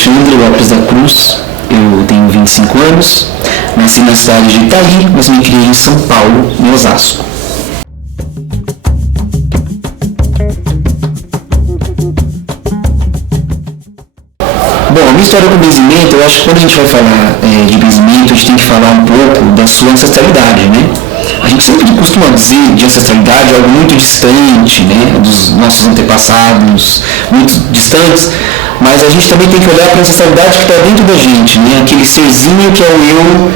Alexandre Lopes da Cruz, eu tenho 25 anos, nasci na cidade de Itaí, mas me criei em São Paulo, em Osasco. Bom, a minha história com benzimento, eu acho que quando a gente vai falar de benzimento, a gente tem que falar um pouco da sua ancestralidade, né? A gente sempre costuma dizer de ancestralidade algo muito distante, né? Dos nossos antepassados, muito distantes, mas a gente também tem que olhar para a ancestralidade que está dentro da gente, né? Aquele serzinho que é o eu,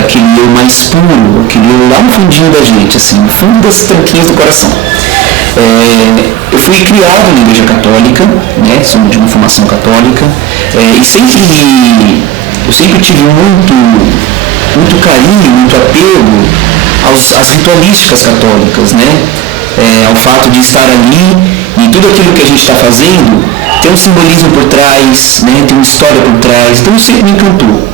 aquele eu mais puro, aquele eu lá no fundinho da gente, assim, no fundo das tranquinhas do coração. Eu fui criado na igreja católica, né? Sou de uma formação católica, e eu sempre tive muito carinho, muito apego às ritualísticas católicas, né? Ao fato de estar ali e tudo aquilo que a gente está fazendo tem um simbolismo por trás, né? Tem uma história por trás, então isso sempre me encantou.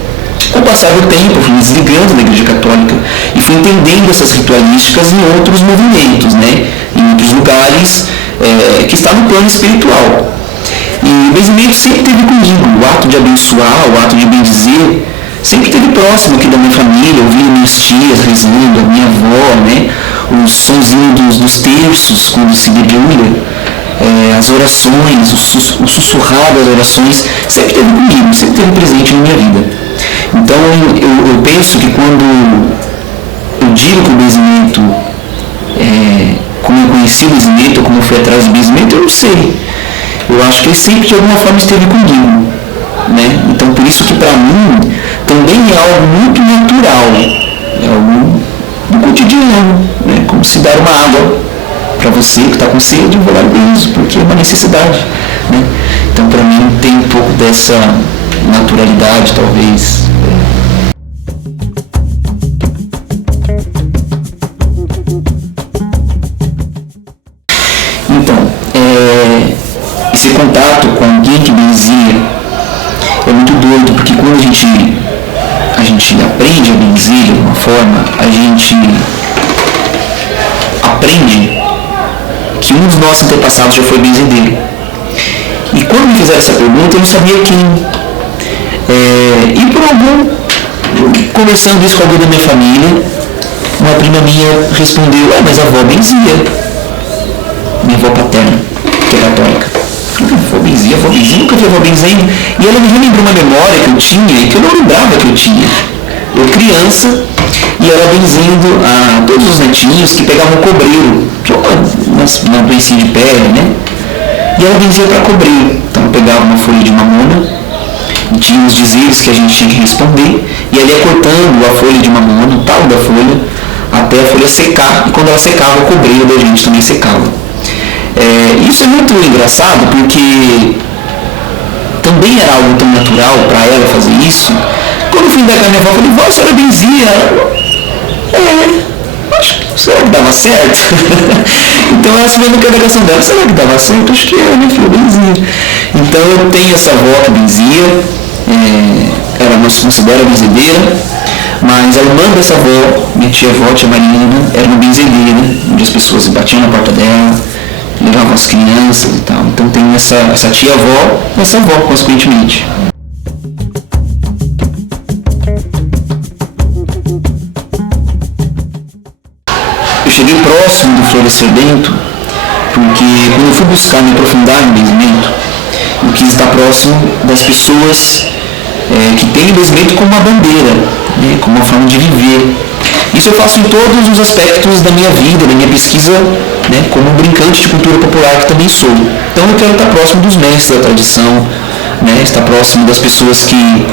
Com o passar do tempo, eu fui me desligando da igreja católica e fui entendendo essas ritualísticas em outros movimentos, né? Em outros lugares que está no plano espiritual. E o benzimento sempre esteve comigo, o ato de abençoar, o ato de bendizer, sempre esteve próximo aqui da minha família, ouvindo minhas tias rezando, a minha avó, né? Os sonzinhos dos terços, quando se debulha, as orações, o sussurrar das orações, sempre esteve comigo, sempre esteve presente na minha vida. Então eu penso que quando eu digo que o benzimento, como eu conheci o benzimento, ou como eu fui atrás do benzimento, eu não sei. Eu acho que ele sempre de alguma forma esteve comigo, né? Então por isso que para mim também é algo muito natural, é algo do cotidiano, né? Como se dar uma água para você que está com sede, eu vou lá e benzo, porque é uma necessidade, né? Então para mim tem um pouco dessa naturalidade, talvez. Então, esse contato com alguém que benzia é muito doido, porque quando a gente aprende a benzer de alguma forma, a gente aprende que um dos nossos antepassados já foi benzedeiro. E quando me fizeram essa pergunta, eu não sabia quem. E por conversando isso com alguém da minha família, uma prima minha respondeu: mas a avó benzia. Minha avó paterna, que é católica. Avó benzia, nunca vi a avó benzendo. E ela me relembrou uma memória que eu tinha e que eu não lembrava que eu tinha. Eu criança, e ela benzendo a todos os netinhos que pegavam cobreiro, que é uma doença de pele, né? E ela benzia para cobreiro. Então eu pegava uma folha de mamona, e tinha os dizeres que a gente tinha que responder, e ela ia cortando a folha de mamona, o talo da folha, até a folha secar, e quando ela secava, o cobreiro da gente também secava. Isso é muito engraçado, porque também era algo tão natural para ela fazer isso. Quando eu fui indagar minha avó, eu falei: vó, a senhora benzia? Será que dava certo? Então essa foi a indagação dela: será que dava certo? Acho que minha filha benzia. Então eu tenho essa avó que benzia, ela não se considera benzedeira, mas a irmã dessa avó, minha tia-avó, tia Marina, era uma benzedeira, onde as pessoas batiam na porta dela, levavam as crianças e tal. Então tem essa tia-avó e essa avó, consequentemente. Eu cheguei próximo do florescer dentro, porque quando eu fui buscar me aprofundar no benzimento, eu quis estar próximo das pessoas que têm o benzimento como uma bandeira, né, como uma forma de viver. Isso eu faço em todos os aspectos da minha vida, da minha pesquisa, né, como brincante de cultura popular que também sou. Então eu quero estar próximo dos mestres da tradição, né, estar próximo das pessoas que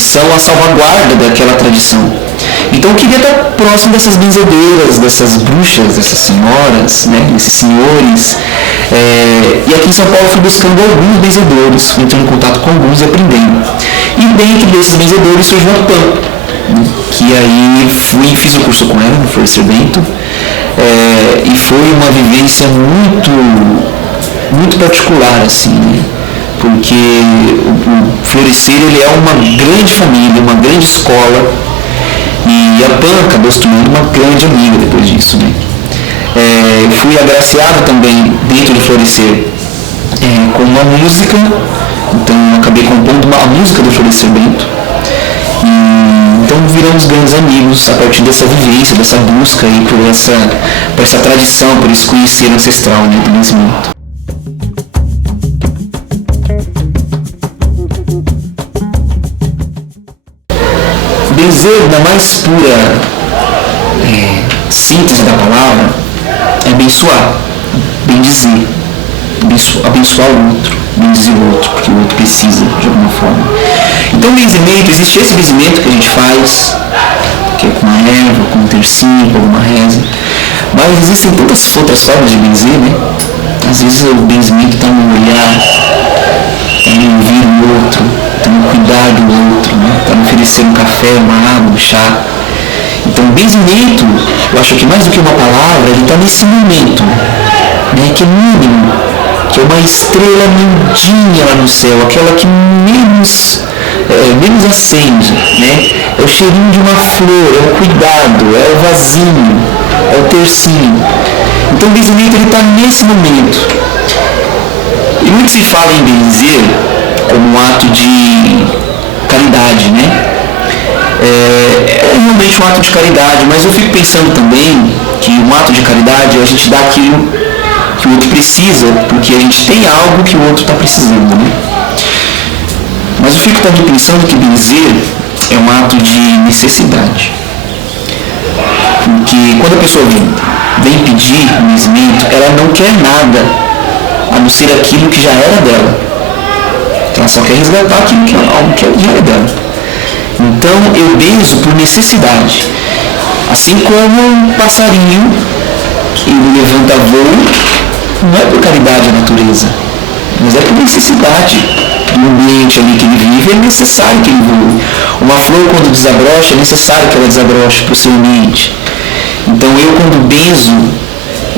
são a salvaguarda daquela tradição. Então eu queria estar próximo dessas benzedeiras, dessas bruxas, dessas senhoras, né, desses senhores. E aqui em São Paulo eu fui buscando alguns benzedores, fui entrando em contato com alguns e aprendendo. E dentro desses benzedores surgiu a Pan, que aí fiz o curso com ela no Florescer Bento, e foi uma vivência muito particular, assim, né? Porque o Florescer ele é uma grande família, uma grande escola, e a Pan acabou se tornando uma grande amiga depois disso, né? Fui agraciado também dentro do Florescer com uma música, Então eu acabei compondo a música do Florescer Bento. E então viramos grandes amigos a partir dessa vivência, dessa busca aí por essa tradição, por esse conhecer ancestral, né, do benzimento. Benzer, na mais pura síntese da palavra, é abençoar, bendizer, abençoar o outro, bendizer o outro, porque o outro precisa de alguma forma. Então, benzimento, existe esse benzimento que a gente faz, que é com uma erva, com um tercinho, com alguma reza, mas existem tantas outras formas de benzer, né? Às vezes o benzimento está no olhar, está no ouvir o outro, está no cuidar do outro, né? Está no oferecer um café, uma água, um chá. Então, o benzimento, eu acho que mais do que uma palavra, ele está nesse momento, né, que é mínimo, que é uma estrela mindinha lá no céu, aquela que menos acende, né? É o cheirinho de uma flor, é o cuidado, é o vasinho, é o tercinho. Então, o benzimento está nesse momento. E muito se fala em benzer como um ato de caridade, né? É realmente um ato de caridade, mas eu fico pensando também que um ato de caridade é a gente dar aquilo que o outro precisa, porque a gente tem algo que o outro está precisando, né? Mas eu fico também pensando que benzer é um ato de necessidade. Porque quando a pessoa vem pedir um benzimento, ela não quer nada a não ser aquilo que já era dela. Ela só quer resgatar aquilo que já era dela. Então eu benzo por necessidade. Assim como um passarinho, ele levanta voo, não é por caridade à natureza, mas é por necessidade do ambiente ali que ele vive, é necessário que ele voe. Uma flor, quando desabrocha, é necessário que ela desabroche para o seu ambiente. Então eu, quando benzo,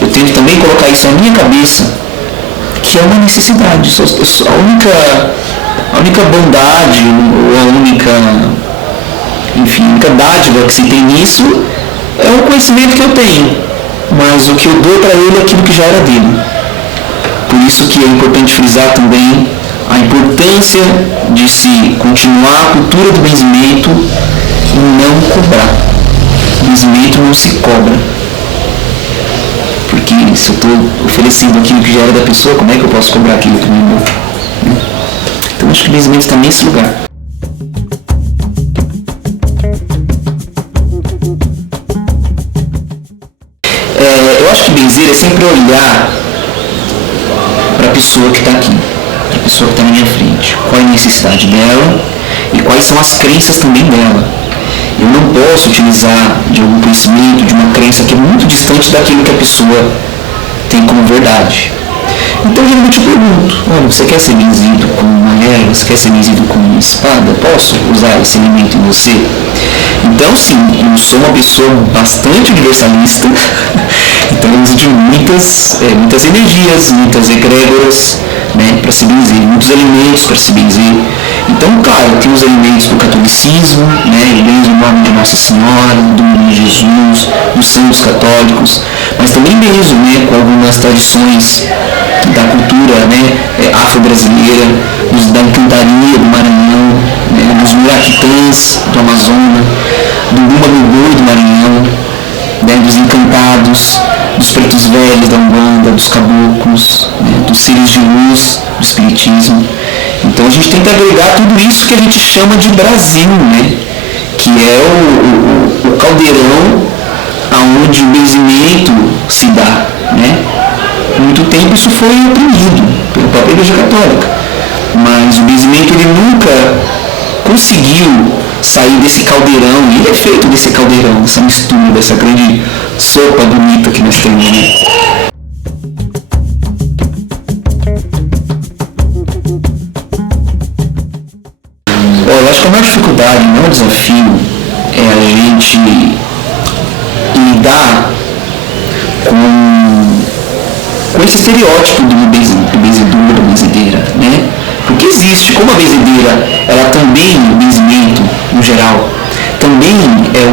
eu tento também colocar isso na minha cabeça, que é uma necessidade. A única bondade, ou a única dádiva que se tem nisso é o conhecimento que eu tenho, mas o que eu dou para ele é aquilo que já era dele. Por isso que é importante frisar também a importância de se continuar a cultura do benzimento e não cobrar. O benzimento não se cobra, porque se eu estou oferecendo aquilo que já era da pessoa, como é que eu posso cobrar aquilo que não é meu? Então acho que o benzimento está nesse lugar. Eu acho que benzer é sempre olhar para a pessoa que está aqui, para a pessoa que está na minha frente. Qual é a necessidade dela e quais são as crenças também dela. Eu não posso utilizar de algum conhecimento, de uma crença que é muito distante daquilo que a pessoa tem como verdade. Então, geralmente eu pergunto, olha, você quer ser benzido com uma erva, você quer ser benzido com uma espada? Posso usar esse elemento em você? Então, sim, eu sou uma pessoa bastante universalista, então eu uso de muitas energias, muitas egrégoras, né, para se benzer, muitos elementos para se benzer. Então, claro, tem os elementos do catolicismo, né, eu benzo o nome de Nossa Senhora, do Menino Jesus, dos santos católicos, mas também benzo, né, com algumas tradições da cultura, né, afro-brasileira, da encantaria do Maranhão, né, dos muraquitãs do Amazonas, do Bumba-Meu-Boi do Maranhão, né, dos encantados, dos pretos velhos da Umbanda, dos caboclos, né, dos seres de luz, do espiritismo. Então a gente tenta agregar tudo isso que a gente chama de Brasil, né, que é o caldeirão aonde o benzimento se dá, né. Muito tempo isso foi oprimido pela própria Igreja Católica, mas o benzimento ele nunca conseguiu sair desse caldeirão, e ele é feito desse caldeirão, dessa mistura, dessa grande sopa bonita que nós temos, né? Eu acho que a maior dificuldade, o maior desafio é a gente lidar com esse estereótipo do benzedor, da benzedeira, né? Porque existe, como a benzedeira, ela também, o benzimento, no geral, também é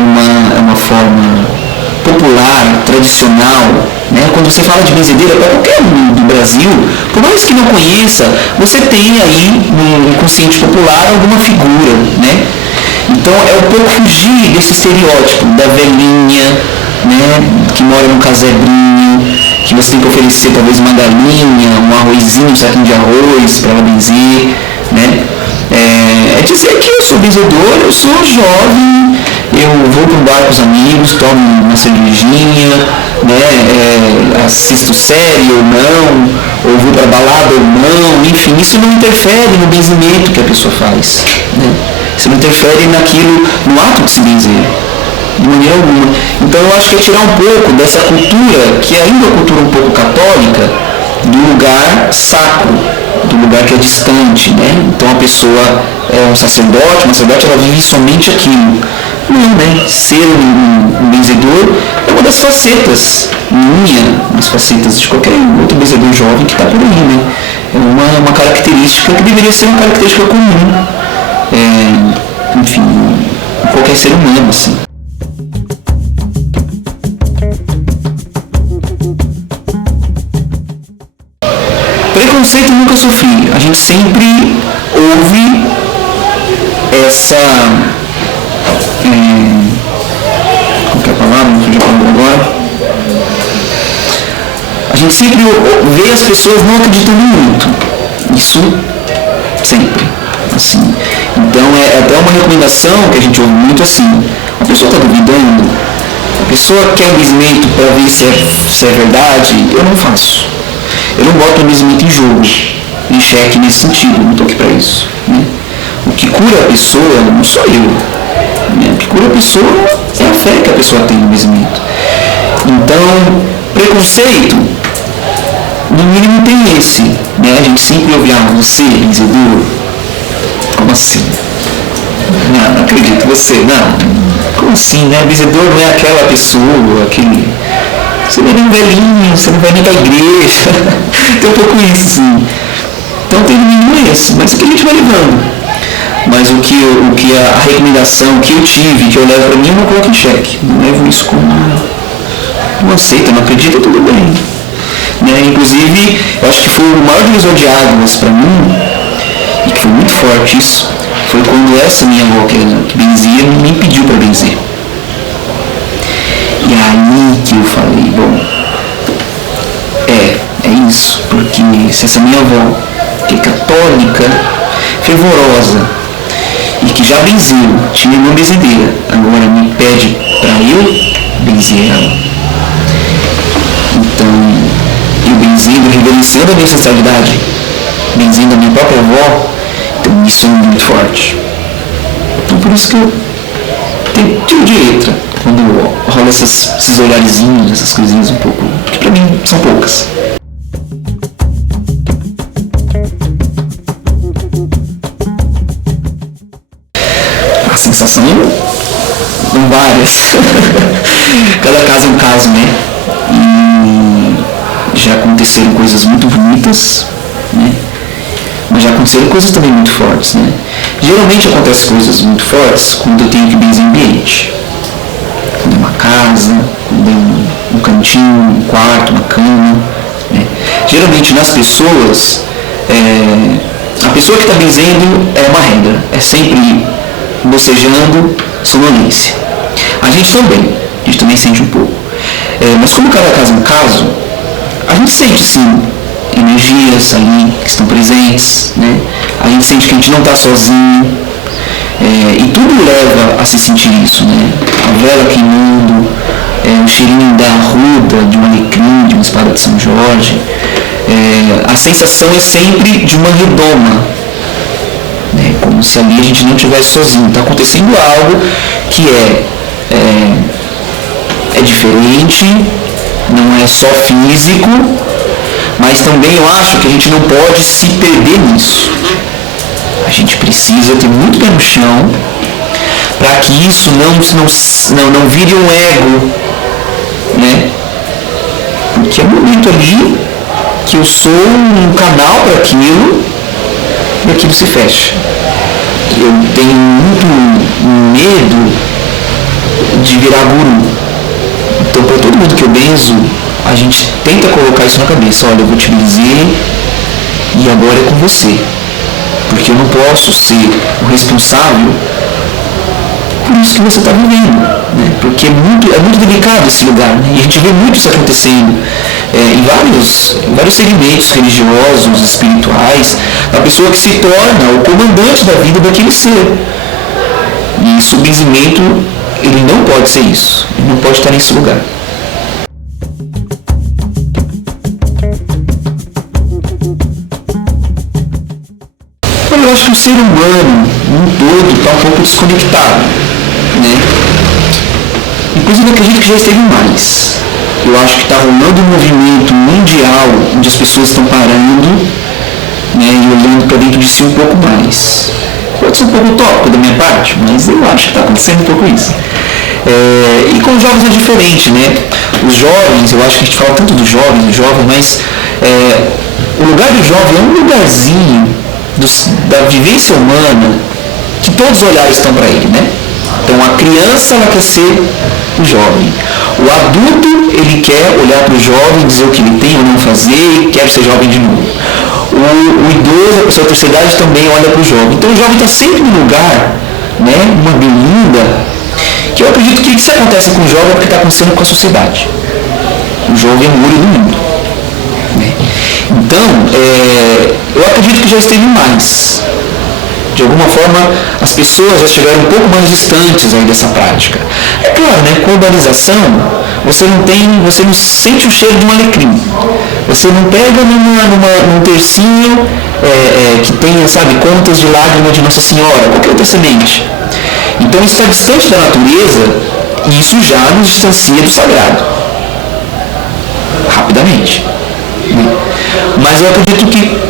uma forma popular tradicional, né? Quando você fala de benzedeira, para qualquer um do Brasil, por mais que não conheça, você tem aí no inconsciente popular alguma figura, né? Então é um pouco fugir desse estereótipo da velhinha, né, que mora num casebrinho, que você tem que oferecer talvez uma galinha, um arrozinho, um saquinho de arroz para ela benzer, né? É dizer que eu sou benzedor, eu sou jovem, eu vou para um bar com os amigos, tomo uma cervejinha, né, assisto série ou não, ou vou para balada ou não, enfim, isso não interfere no benzimento que a pessoa faz, né? Isso não interfere no ato de se benzer, de maneira alguma. Então eu acho que é tirar um pouco dessa cultura, que ainda é uma cultura um pouco católica, do lugar sacro, do lugar que é distante, né? Então a pessoa é um sacerdote ela vive somente aquilo. Não, né? Ser um benzedor é uma das facetas minha, das facetas de qualquer outro benzedor jovem que está por aí, né? É uma característica que deveria ser uma característica comum, enfim, em qualquer ser humano, assim. Preconceito nunca sofri. A gente sempre ouve essa... qual que é a palavra? Não fugiu agora. A gente sempre vê as pessoas não acreditando muito. Isso sempre. Assim. Então é até uma recomendação que a gente ouve muito assim. A pessoa está duvidando, a pessoa quer um benzimento para ver se é verdade, eu não faço. Eu não boto o benzimento em jogo, em xeque nesse sentido, eu não estou aqui para isso, né? O que cura a pessoa não sou eu, né? O que cura a pessoa é a fé que a pessoa tem no benzimento. Então, preconceito, no mínimo tem esse, né? A gente sempre ouve, você, benzedor, como assim? Não acredito, você, não. Como assim, né? Benzedor não é aquela pessoa, aquele... Você não é nem velhinho, você não vai nem da igreja. Tem um pouco isso, sim. Então tem no mínimo esse, mas o que a gente vai levando? Mas o que a recomendação que eu tive, que eu levo para mim, eu não coloco em xeque. Não levo isso como não aceita, não acredita, tudo bem. Né? Inclusive, eu acho que foi o maior divisor de águas para mim, e que foi muito forte isso, foi quando essa minha avó que benzia me pediu para benzer. E aí que eu falei, bom, é isso, porque se essa minha avó, que é católica, fervorosa, e que já benzeu, tinha uma benzedeira, agora me pede para eu benzer ela. Então, eu benzendo, reverenciando a minha ancestralidade, benzendo a minha própria avó, então isso é muito forte. Então por isso que eu tiro de letra quando rola esses olharzinhos, essas coisinhas um pouco, que pra mim são poucas. A sensação são várias. Cada caso é um caso, né? E já aconteceram coisas muito bonitas, né? Mas já aconteceram coisas também muito fortes, né? Geralmente acontecem coisas muito fortes quando eu tenho que benzer ambiente. Quando é uma casa, quando é um cantinho, um quarto, uma cama, né? Geralmente nas pessoas, a pessoa que está benzendo é uma regra, é sempre bocejando, sonolência. A gente também sente um pouco. Mas como cada caso é um caso, a gente sente sim energias ali que estão presentes, né? A gente sente que a gente não está sozinho, e tudo leva a se sentir isso, né? A vela queimando, o cheirinho da arruda, de um alecrim, de uma espada de São Jorge, a sensação é sempre de uma redoma, né? Como se ali a gente não estivesse sozinho. Está acontecendo algo que é diferente, não é só físico, mas também eu acho que a gente não pode se perder nisso. A gente precisa ter muito pé no chão para que isso não vire um ego, né? Porque é um momento ali que eu sou um canal para aquilo e aquilo se fecha. Eu tenho muito medo de virar guru. Então, para todo todo mundo que eu benzo, a gente tenta colocar isso na cabeça. Olha, eu vou te benzer e agora é com você. Porque eu não posso ser o responsável por isso que você está vivendo, né? Porque é muito delicado esse lugar, né? E a gente vê muito isso acontecendo em vários segmentos religiosos, espirituais, da pessoa que se torna o comandante da vida daquele ser. E isso, o benzimento, ele não pode ser isso, ele não pode estar nesse lugar. Eu acho que o ser humano, no todo, está um pouco desconectado, né? Inclusive, eu acredito que já esteve mais. Eu acho que está rolando um movimento mundial onde as pessoas estão parando, né, e olhando para dentro de si um pouco mais. Pode ser um pouco utópico da minha parte, mas eu acho que está acontecendo um pouco isso. E com os jovens é diferente, né? Os jovens, eu acho que a gente fala tanto do jovem, mas o lugar do jovem é um lugarzinho da vivência humana que todos os olhares estão para ele, né? Então a criança, ela quer ser o jovem. O adulto, ele quer olhar para o jovem, dizer o que ele tem ou não fazer e quer ser jovem de novo. O idoso, a pessoa da terceira idade também olha para o jovem. Então o jovem está sempre num lugar, né, uma berlinda, que eu acredito que isso acontece com o jovem é porque está acontecendo com a sociedade. O jovem é o olho do mundo, né? Então, eu acredito que já esteve mais. De alguma forma, as pessoas já chegaram um pouco mais distantes aí dessa prática. É claro, né, com a urbanização, você não sente o cheiro de um alecrim. Você não pega num tercinho que tenha, sabe, contas de lágrima de Nossa Senhora, qualquer outra semente. Então, isso está distante da natureza e isso já nos distancia do sagrado. Rapidamente. Mas eu acredito que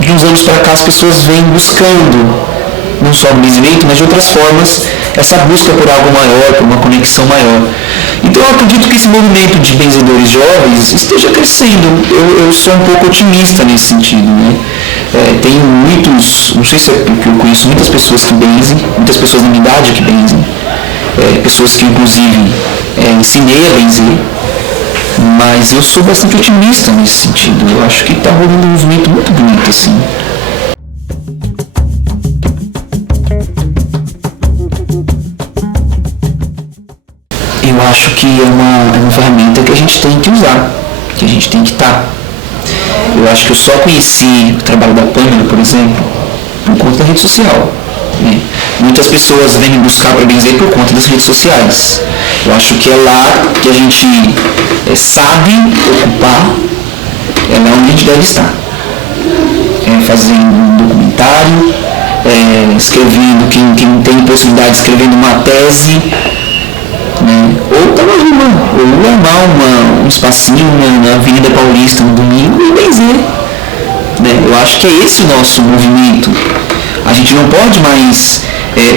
de uns anos para cá as pessoas vêm buscando, não só o benzimento, mas de outras formas, essa busca por algo maior, por uma conexão maior. Então eu acredito que esse movimento de benzedores jovens esteja crescendo. Eu sou um pouco otimista nesse sentido, né? Tenho muitos, não sei se é porque eu conheço muitas pessoas que benzem, muitas pessoas da minha idade que benzem, pessoas que inclusive ensinei a benzer. Mas eu sou bastante otimista nesse sentido. Eu acho que está rolando um movimento muito bonito, assim. Eu acho que é uma ferramenta que a gente tem que usar, que a gente tem que estar. Eu acho que eu só conheci o trabalho da Pâmela, por exemplo, por conta da rede social, né? Muitas pessoas vêm me buscar para benzer por conta das redes sociais. Eu acho que é lá que a gente sabe ocupar, é lá onde a gente deve estar. Fazendo um documentário, escrevendo, quem tem possibilidade de escrevendo uma tese, né? Ou tá ou armar um espacinho na Avenida Paulista no domingo e benzer, né? Eu acho que é esse o nosso movimento. A gente não pode mais,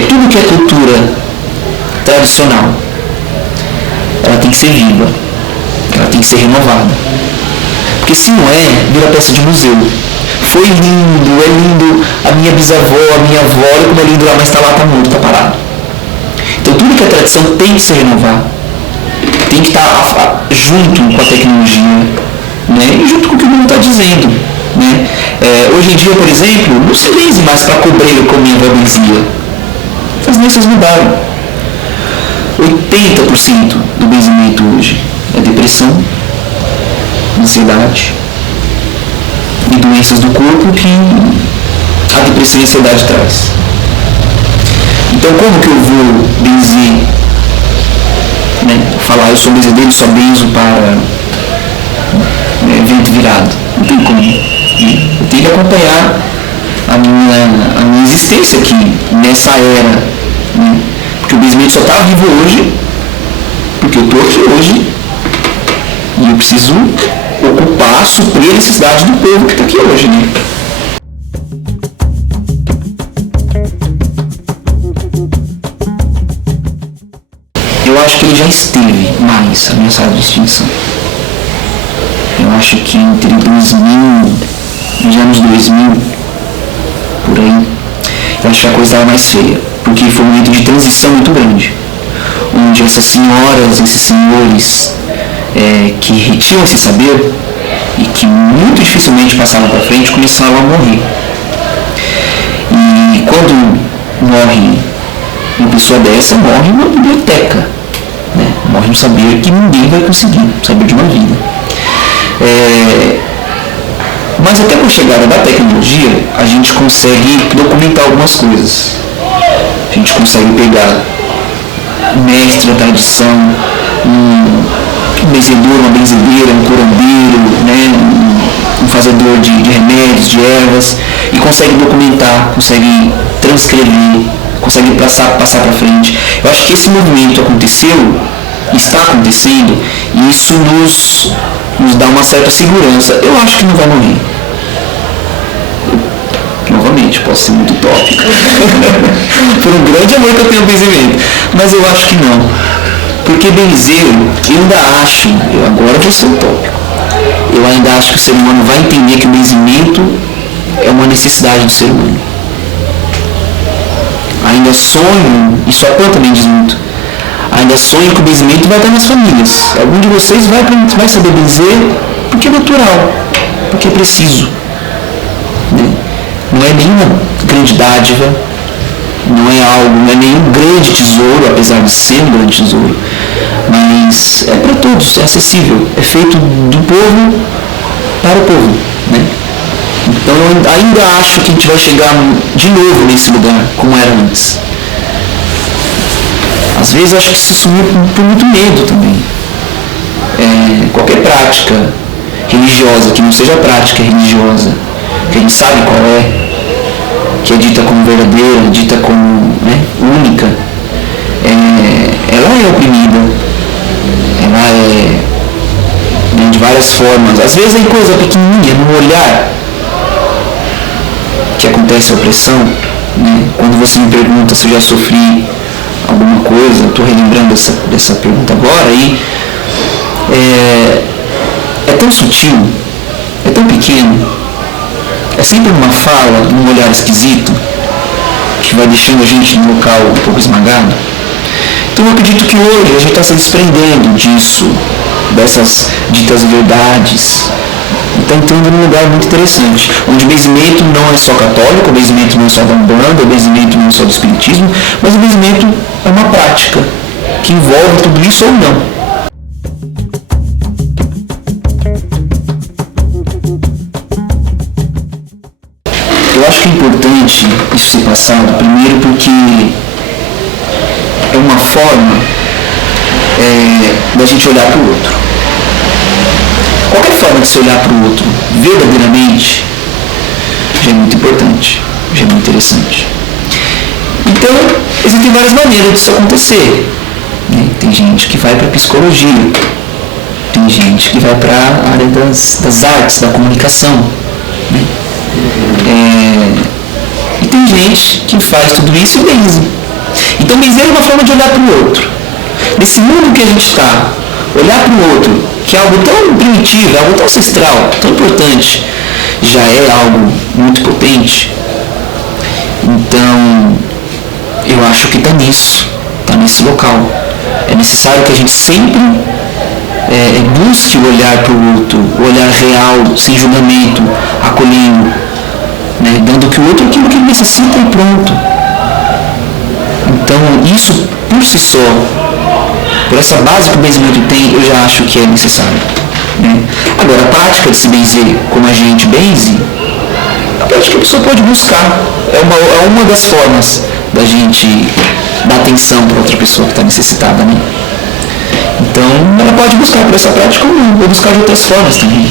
tudo que é cultura tradicional, ela tem que ser viva, ela tem que ser renovada. Porque se não vira peça de museu. Foi lindo, é lindo, a minha bisavó, a minha avó, olha como é lindo lá, mas está lá, está morto, está parado. Então tudo que é tradição tem que se renovar, tem que estar junto com a tecnologia, né? E junto com o que o mundo está dizendo, né? Hoje em dia, por exemplo, não se benze mais para cobreiro como minha avó benzia. As doenças mudaram. 80% do benzimento hoje é depressão, ansiedade e doenças do corpo que a depressão e a ansiedade traz. Então como que eu vou benzer, né? Falar eu sou benzedeiro, só benzo para vento virado? Não tem como. Eu tenho que acompanhar a minha existência aqui nessa era, né? Porque o benzimento só está vivo hoje porque eu estou aqui hoje e eu preciso ocupar, suprir a necessidade do povo que está aqui hoje, né? Eu acho que ele já esteve mais ameaçado de extinção. Eu acho que entre 2000 e os anos 2000, por aí, eu acho que a coisa estava mais feia, porque foi um momento de transição muito grande. onde essas senhoras, esses senhores que retinham esse saber e que muito dificilmente passavam para frente, começaram a morrer. E quando morre uma pessoa dessa, morre uma biblioteca, né? Morre um saber que ninguém vai conseguir, um saber de uma vida. Mas até com a chegada da tecnologia, a gente consegue documentar algumas coisas. A gente consegue pegar um mestre da tradição, um benzedor, uma benzedeira, um curandeiro, né? Um fazedor de remédios, de ervas, e consegue documentar, consegue transcrever, consegue passar para frente. Eu acho que esse movimento aconteceu, está acontecendo, e isso nos dá uma certa segurança. Eu acho que não vai morrer. Novamente, posso ser muito utópico. Por um grande amor que eu tenho ao benzimento. Mas eu acho que não. Porque benzer, eu ainda acho, agora vou ser utópico, eu ainda acho que o ser humano vai entender que o benzimento é uma necessidade do ser humano. Ainda sonho, isso a Pan também diz muito, ainda sonho que o benzimento vai estar nas famílias. Algum de vocês vai saber benzer porque é natural, porque é preciso. Né? Não é nenhuma grande dádiva, não é nenhum grande tesouro, apesar de ser um grande tesouro, mas é para todos, é acessível, é feito do povo para o povo, né? Então eu ainda acho que a gente vai chegar de novo nesse lugar, como era antes. Às vezes acho que se sumiu por muito medo também. Qualquer prática religiosa que não seja prática religiosa, que a gente sabe qual é, que é dita como verdadeira, dita como, né, única, ela é oprimida, ela é, né, de várias formas. Às vezes é coisa pequenininha, no olhar, que acontece a opressão, né? Quando você me pergunta se eu já sofri alguma coisa, eu estou relembrando dessa pergunta agora, e é tão sutil, é tão pequeno, é sempre uma fala, um olhar esquisito, que vai deixando a gente no local um pouco esmagado. Então eu acredito que hoje a gente está se desprendendo disso, dessas ditas verdades, está entrando num lugar muito interessante, onde o benzimento não é só católico, o benzimento não é só da Umbanda, o benzimento não é só do espiritismo, mas o benzimento é uma prática que envolve tudo isso ou não. Eu acho que é importante isso ser passado, primeiro porque é uma forma da gente olhar para o outro. Qualquer forma de se olhar para o outro verdadeiramente já é muito importante, já é muito interessante. Então, existem várias maneiras disso acontecer. Né? Tem gente que vai para a psicologia, tem gente que vai para a área das artes, da comunicação. Né? E tem gente que faz tudo isso e benze. Então, benzer é uma forma de olhar para o outro. Nesse mundo que a gente está, olhar para o outro, que é algo tão primitivo, algo tão ancestral, tão importante, já é algo muito potente. Então, eu acho que está nisso, está nesse local. É necessário que a gente sempre busque o olhar para o outro, o olhar real, sem julgamento, acolhendo, né, dando que o outro aquilo que ele necessita e pronto. Então, isso por si só, por essa base que o benzimento tem, eu já acho que é necessário. Né? Agora, a prática de se benzer como a gente benze, eu acho que a pessoa pode buscar. É uma das formas da gente dar atenção para outra pessoa que está necessitada. Né? Então, ela pode buscar por essa prática ou buscar de outras formas também.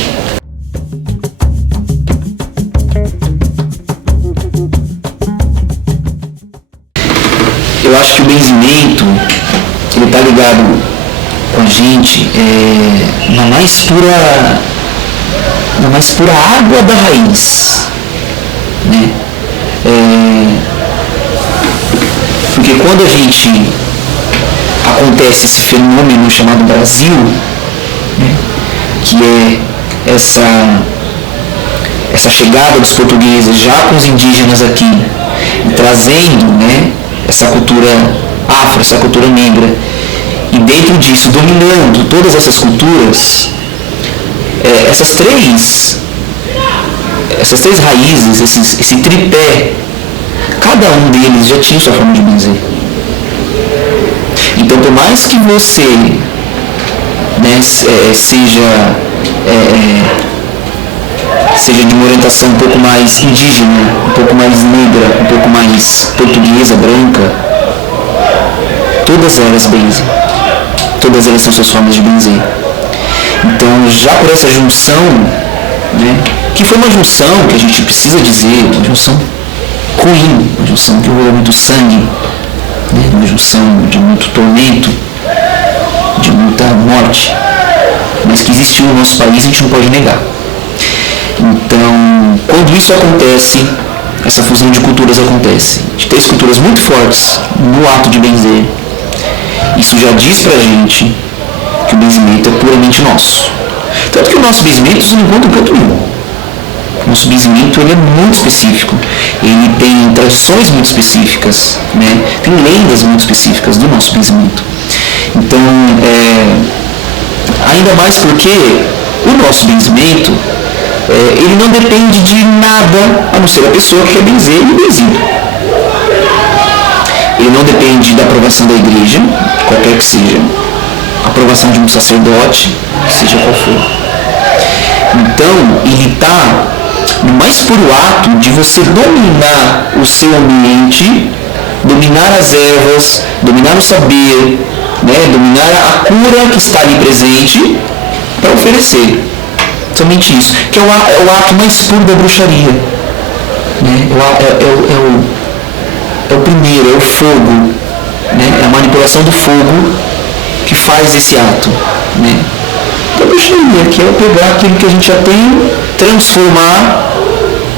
Eu acho que o benzimento, ele está ligado com a gente na mais pura água da raiz. Né? Porque quando a gente acontece esse fenômeno chamado Brasil, né, que é essa chegada dos portugueses já com os indígenas aqui, e trazendo, né, essa cultura afro, essa cultura negra, E dentro disso, dominando todas essas culturas, essas três raízes, esse tripé, cada um deles já tinha sua forma de benzer. Então, por mais que você, né, seja de uma orientação um pouco mais indígena, um pouco mais negra, um pouco mais portuguesa, branca, todas elas benzem. Todas elas são suas formas de benzer. Então, já por essa junção, né, que foi uma junção que a gente precisa dizer, uma junção ruim, uma junção que rolou muito sangue, né, uma junção de muito tormento, de muita morte, mas que existiu no nosso país, a gente não pode negar. Então, quando isso acontece, essa fusão de culturas acontece, de três culturas muito fortes no ato de benzer, isso já diz pra gente que o benzimento é puramente nosso. Tanto que o nosso benzimento você não encontra em canto nenhum. O nosso benzimento ele é muito específico, ele tem tradições muito específicas, né? Tem lendas muito específicas do nosso benzimento. Então, ainda mais porque o nosso benzimento, ele não depende de nada a não ser a pessoa que quer benzer e o benzido. Ele não depende da aprovação da igreja, qualquer que seja, a aprovação de um sacerdote, seja qual for. Então, ele está no mais puro ato de você dominar o seu ambiente, dominar as ervas, dominar o saber, né, dominar a cura que está ali presente para oferecer. Somente isso, que é o ato mais puro da bruxaria. Né? É o primeiro, é o fogo, né? É a manipulação do fogo que faz esse ato, né? Da bruxaria, que é pegar aquilo que a gente já tem, transformar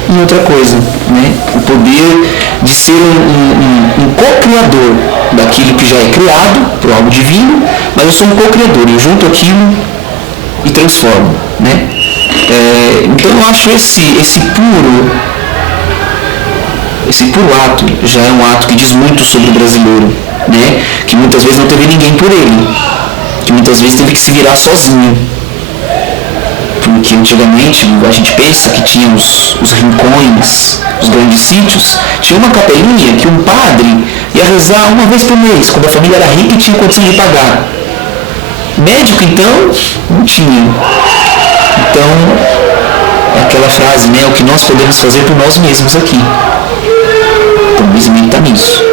em outra coisa, né? O poder de ser um co-criador daquilo que já é criado por algo divino, mas eu sou um co-criador, eu junto aquilo e transformo, né? Então eu acho esse puro ato já é um ato que diz muito sobre o brasileiro, né? Que muitas vezes não teve ninguém por ele, que muitas vezes teve que se virar sozinho, porque antigamente a gente pensa que tinha os rincões, os grandes sítios, tinha uma capelinha que um padre ia rezar uma vez por mês, quando a família era rica e tinha condição de pagar. Médico então não tinha. Então é aquela frase, né? O que nós podemos fazer por nós mesmos aqui. Então o benzimento está nisso.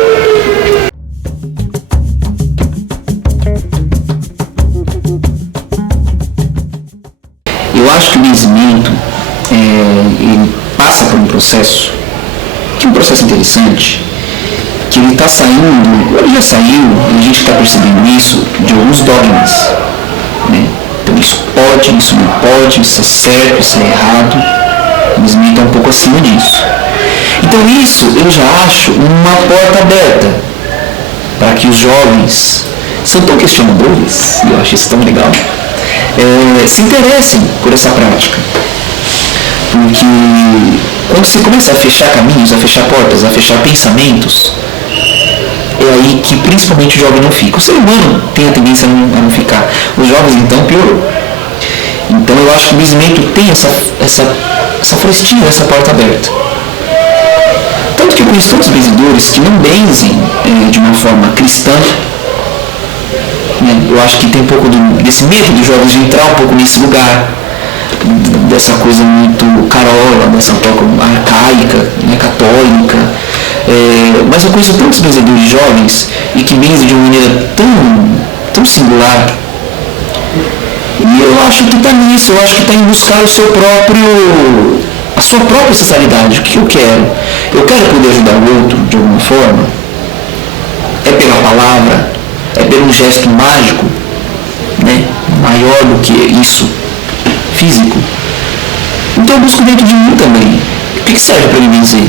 Eu acho que o benzimento ele passa por um processo, que é um processo interessante, que ele está saindo, ele já saiu, e a gente está percebendo isso, de alguns dogmas, né? Então isso pode, isso não pode, isso é certo, isso é errado. O benzimento é um pouco acima disso. Então isso eu já acho uma porta aberta para que os jovens, são tão questionadores, e eu acho isso tão legal, se interessem por essa prática. Porque quando você começa a fechar caminhos, a fechar portas, a fechar pensamentos, é aí que principalmente o jovem não fica. O ser humano tem a tendência a não ficar. Os jovens então piorou. Então eu acho que o benzimento tem essa frestinha, essa porta aberta. Tanto que eu conheço tantos benzedores que não benzem de uma forma cristã. Eu acho que tem um pouco desse medo dos jovens de entrar um pouco nesse lugar, dessa coisa muito carola, dessa pouco arcaica, né, católica. Mas eu conheço tantos benzedores jovens e que benzem de uma maneira tão singular. E eu acho que está nisso, eu acho que está em buscar a sua própria ancestralidade. O que eu quero? Eu quero poder ajudar o outro de alguma forma. É pela palavra, é pelo gesto mágico, né, maior do que isso, físico. Então eu busco dentro de mim também. O que serve para me benzer?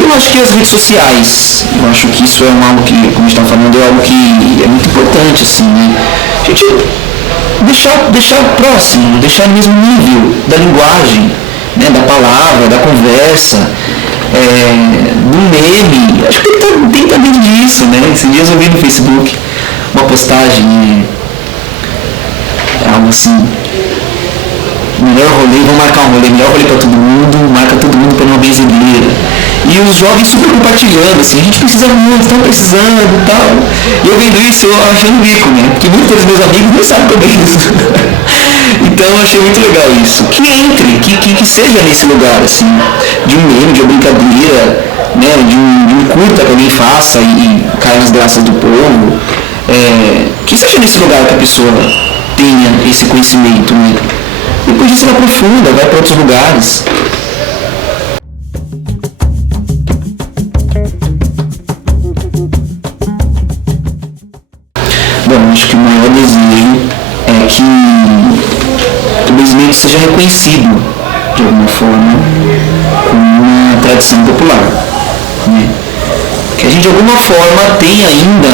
Eu acho que as redes sociais, eu acho que isso é algo que, como a gente está falando, é algo que é muito importante, assim, né? A gente deixar próximo, deixar no mesmo nível da linguagem, né, da palavra, da conversa, no meme, acho que tem também disso, né? Esses dias eu vi no Facebook uma postagem, algo assim, melhor rolê, vamos marcar um rolê, melhor rolê pra todo mundo, marca todo mundo pra uma benzedeira. E os jovens super compartilhando, assim, a gente precisa muito, estão precisando e tal. E eu vendo isso, eu achando rico, né? Porque muitos dos meus amigos nem sabem que eu vejo isso. Então eu achei muito legal isso. Que entre, que seja nesse lugar, assim, de um meme, de uma brincadeira, né? De um curta que alguém faça e caia nas graças do povo. Que seja nesse lugar que a pessoa tenha esse conhecimento, né? Depois disso ela aprofunda, vai para outros lugares. Bom, acho que o maior desejo é que o benzedeiro seja reconhecido de alguma forma como uma tradição popular, né? Que a gente de alguma forma tenha ainda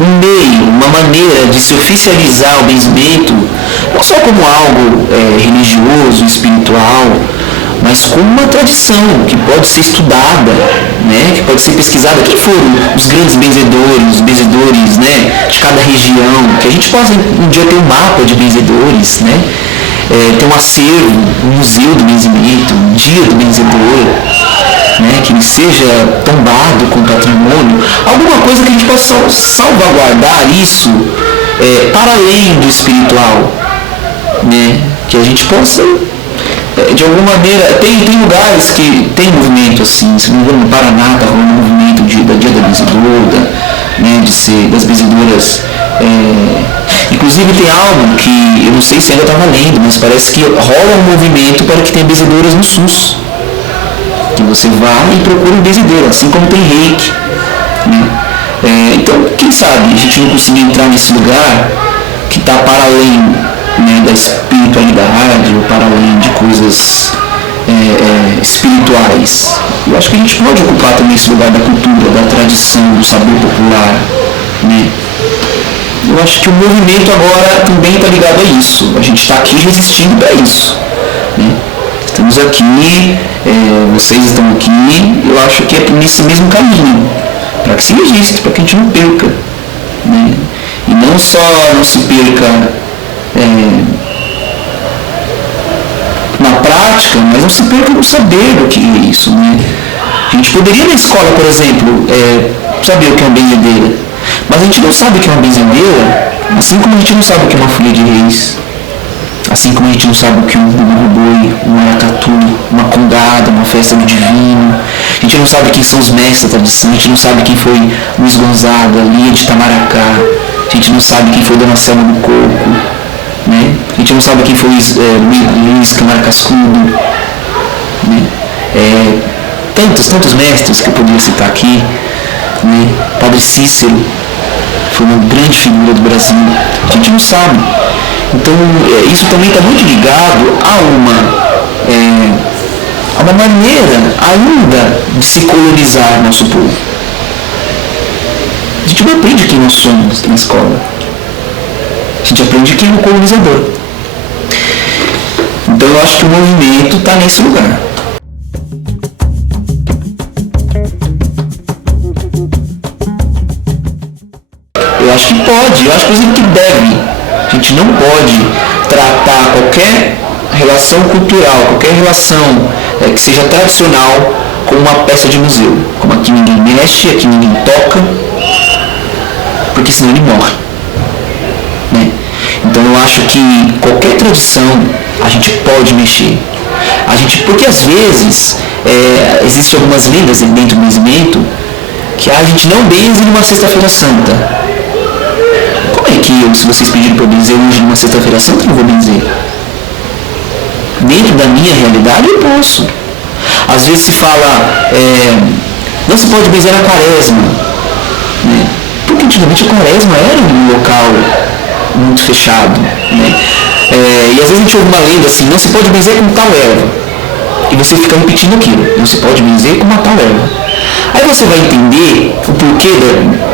um meio, uma maneira de se oficializar o benzimento, não só como algo religioso, espiritual, mas como uma tradição que pode ser estudada, né, que pode ser pesquisada. Quem foram os grandes benzedores, né, de cada região, que a gente possa um dia ter um mapa de benzedores, né, ter um acervo, um museu do benzimento, um dia do benzedor, né, que ele seja tombado com patrimônio, alguma coisa que a gente possa salvaguardar isso para além do espiritual, né, que a gente possa de alguma maneira, tem lugares que tem movimento assim, se não me engano no Paraná está rolando um movimento da Dia da Benzedora, né, das benzedoras, inclusive tem algo que eu não sei se ainda está valendo, mas parece que rola um movimento para que tenha benzedoras no SUS, que você vá e procure um benzedeiro, assim como tem reiki, né? Então, quem sabe a gente não conseguir entrar nesse lugar que está para além, né, da espiritualidade ou para além de coisas espirituais. Eu acho que a gente pode ocupar também esse lugar da cultura, da tradição, do saber popular, né? Eu acho que o movimento agora também está ligado a isso. A gente está aqui resistindo para isso, né? Estamos aqui, vocês estão aqui, eu acho que é nesse mesmo caminho, para que se registre, para que a gente não perca, né? E não só não se perca na prática, mas não se perca no saber do que é isso, né? A gente poderia na escola, por exemplo, saber o que é uma benzedeira, mas a gente não sabe o que é uma benzedeira, assim como a gente não sabe o que é uma folha de reis, assim como a gente não sabe o que é um boi, um maracatu, uma congada, uma festa do divino. A gente não sabe quem são os mestres da tradição, a gente não sabe quem foi Luiz Gonzaga, Lia de Itamaracá, a gente não sabe quem foi Dona Selma do Coco, né? A gente não sabe quem foi Luiz Câmara Cascudo, né? Tantos mestres que eu poderia citar aqui, né? Padre Cícero foi uma grande figura do Brasil, a gente não sabe. Então isso também está muito ligado a uma maneira ainda de se colonizar nosso povo. A gente não aprende quem nós somos na escola. A gente aprende quem é o colonizador. Então eu acho que o movimento está nesse lugar. Eu acho que pode, eu acho por exemplo que deve. A gente não pode tratar qualquer relação cultural, qualquer relação que seja tradicional como uma peça de museu. Como aqui ninguém mexe, aqui ninguém toca, porque senão ele morre, né? Então eu acho que qualquer tradição a gente pode mexer. Porque às vezes existem algumas lendas dentro do benzimento que a gente não benze numa sexta-feira santa. Como é que se vocês pedirem para eu benzer hoje numa sexta-feira santa, eu não vou benzer? Dentro da minha realidade eu posso. Às vezes se fala, não se pode benzer na quaresma, né? Porque antigamente a quaresma era um local muito fechado, né? E às vezes a gente ouve uma lenda assim, não se pode benzer com tal erva. E você fica repetindo aquilo, não se pode benzer com uma tal erva. Aí você vai entender o porquê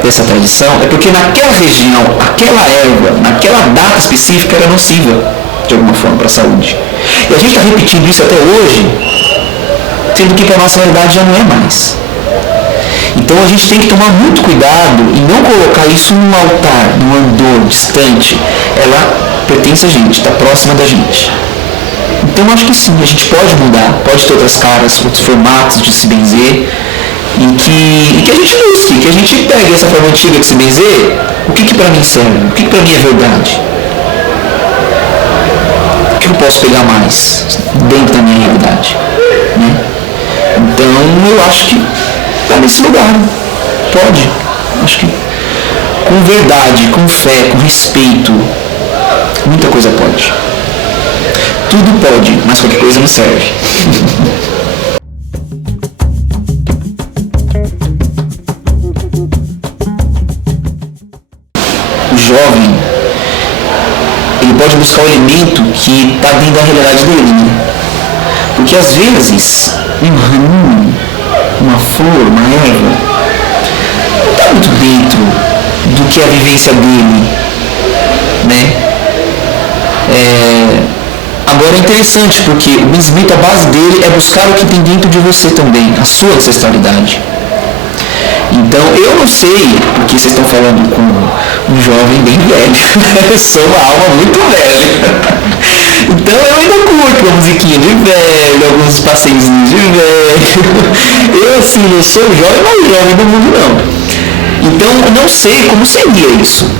dessa tradição, é porque naquela região, aquela erva, naquela data específica era nociva, de alguma forma, para a saúde. E a gente está repetindo isso até hoje, sendo que para a nossa realidade já não é mais. Então a gente tem que tomar muito cuidado e não colocar isso num altar, num andor distante. Ela pertence a gente, está próxima da gente. Então acho que sim, a gente pode mudar, pode ter outras caras, outros formatos de se benzer, e que a gente busque, que a gente pegue essa forma antiga de se benzer, o que para mim serve, o que para mim é verdade. O que eu posso pegar mais dentro da minha realidade, né? Então eu acho que está nesse lugar, pode, acho que com verdade, com fé, com respeito, muita coisa pode. Tudo pode, mas qualquer coisa não serve. O jovem, ele pode buscar o elemento que está dentro da realidade dele, né? Porque às vezes, um ramo, uma flor, uma erva, não está muito dentro do que é a vivência dele, né? Agora é interessante, porque o benzimento, a base dele é buscar o que tem dentro de você também, a sua ancestralidade. Então, eu não sei porque vocês estão falando com um jovem bem velho. Eu sou uma alma muito velha. Então, eu ainda curto uma musiquinha de velho, alguns passeios de velho. Eu, assim, não sou o jovem mais jovem do mundo, não. Então, eu não sei como seria isso,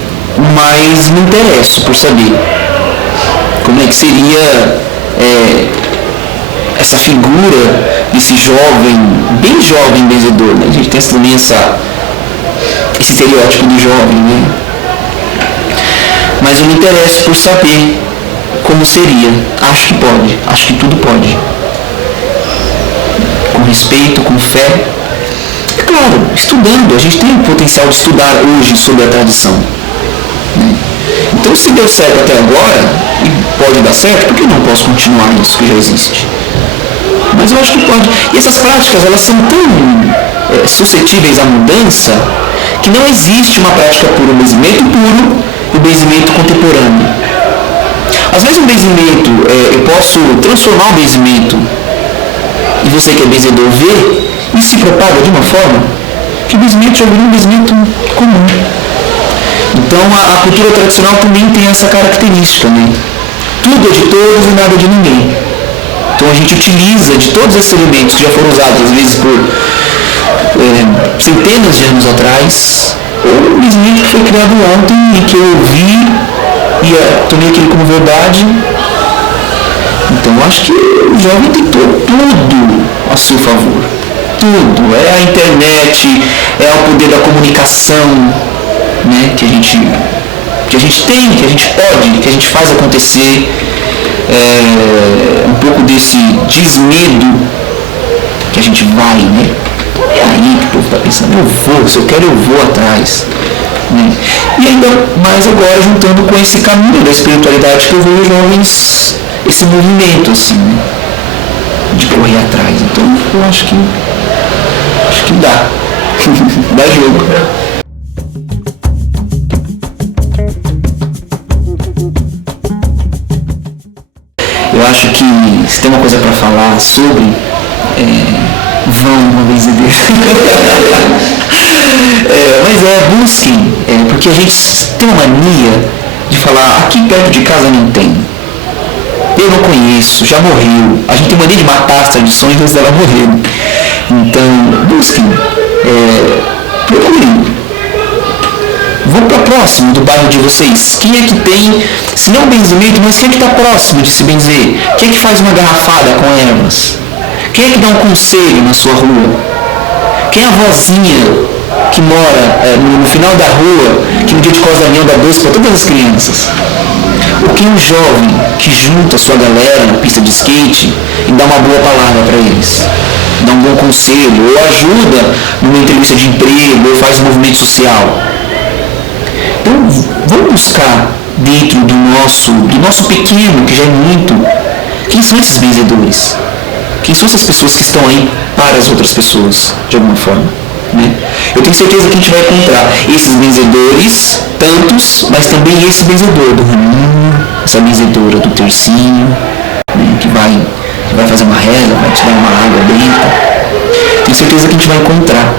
mas me interesso por saber como é que seria essa figura desse jovem, bem jovem benzedor, né? A gente tem também esse estereótipo do jovem, né? Mas eu me interesso por saber como seria. Acho que pode, acho que tudo pode. Com respeito, com fé. É claro, estudando, a gente tem o potencial de estudar hoje sobre a tradição, né? Então, se deu certo até agora, e pode dar certo, por que não posso continuar isso que já existe? Mas eu acho que pode. E essas práticas, elas são tão suscetíveis à mudança, que não existe uma prática pura, um benzimento puro e o benzimento contemporâneo. Às vezes um benzimento, eu posso transformar o benzimento, e você que é benzedor vê, e se propaga de uma forma que o benzimento já virou um benzimento comum. Então a cultura tradicional também tem essa característica, né? Tudo é de todos e nada de ninguém. Então a gente utiliza de todos esses elementos que já foram usados às vezes por centenas de anos atrás, ou um benzimento que foi criado ontem e que eu ouvi e tomei aquilo como verdade. Então eu acho que o jovem tem tudo a seu favor. Tudo. É a internet, é o poder da comunicação, né, que a gente tem, que a gente pode, que a gente faz acontecer, um pouco desse desmedo que a gente vai, né? É aí que o povo está pensando, eu vou, se eu quero eu vou atrás, né? E ainda mais agora juntando com esse caminho da espiritualidade que eu vejo jovens, esse movimento assim, né, de correr atrás. Então eu acho que dá, dá jogo. Eu acho que se tem uma coisa para falar sobre, vão uma vez em Deus. Mas busquem, porque a gente tem uma mania de falar, aqui perto de casa não tem. Eu não conheço, já morreu. A gente tem mania de matar as tradições antes dela morrer. Então, busquem, procurem. Vão para próximo do bairro de vocês. Quem é que tem, se não benzimento, mas quem é que está próximo de se benzer? Quem é que faz uma garrafada com ervas? Quem é que dá um conselho na sua rua? Quem é a vozinha que mora no final da rua, que no dia de Cosa Damião dá doce para todas as crianças? Ou quem é um jovem que junta a sua galera na pista de skate e dá uma boa palavra para eles? Dá um bom conselho, ou ajuda numa entrevista de emprego, ou faz um movimento social. Então, vamos buscar dentro do nosso pequeno, que já é muito, quem são esses benzedores? Quem são essas pessoas que estão aí para as outras pessoas, de alguma forma, né? Eu tenho certeza que a gente vai encontrar esses benzedores, tantos, mas também esse benzedor do Raminho, essa benzedora do Tercinho, né, que vai vai fazer uma reza, vai te dar uma água benta. Tenho certeza que a gente vai encontrar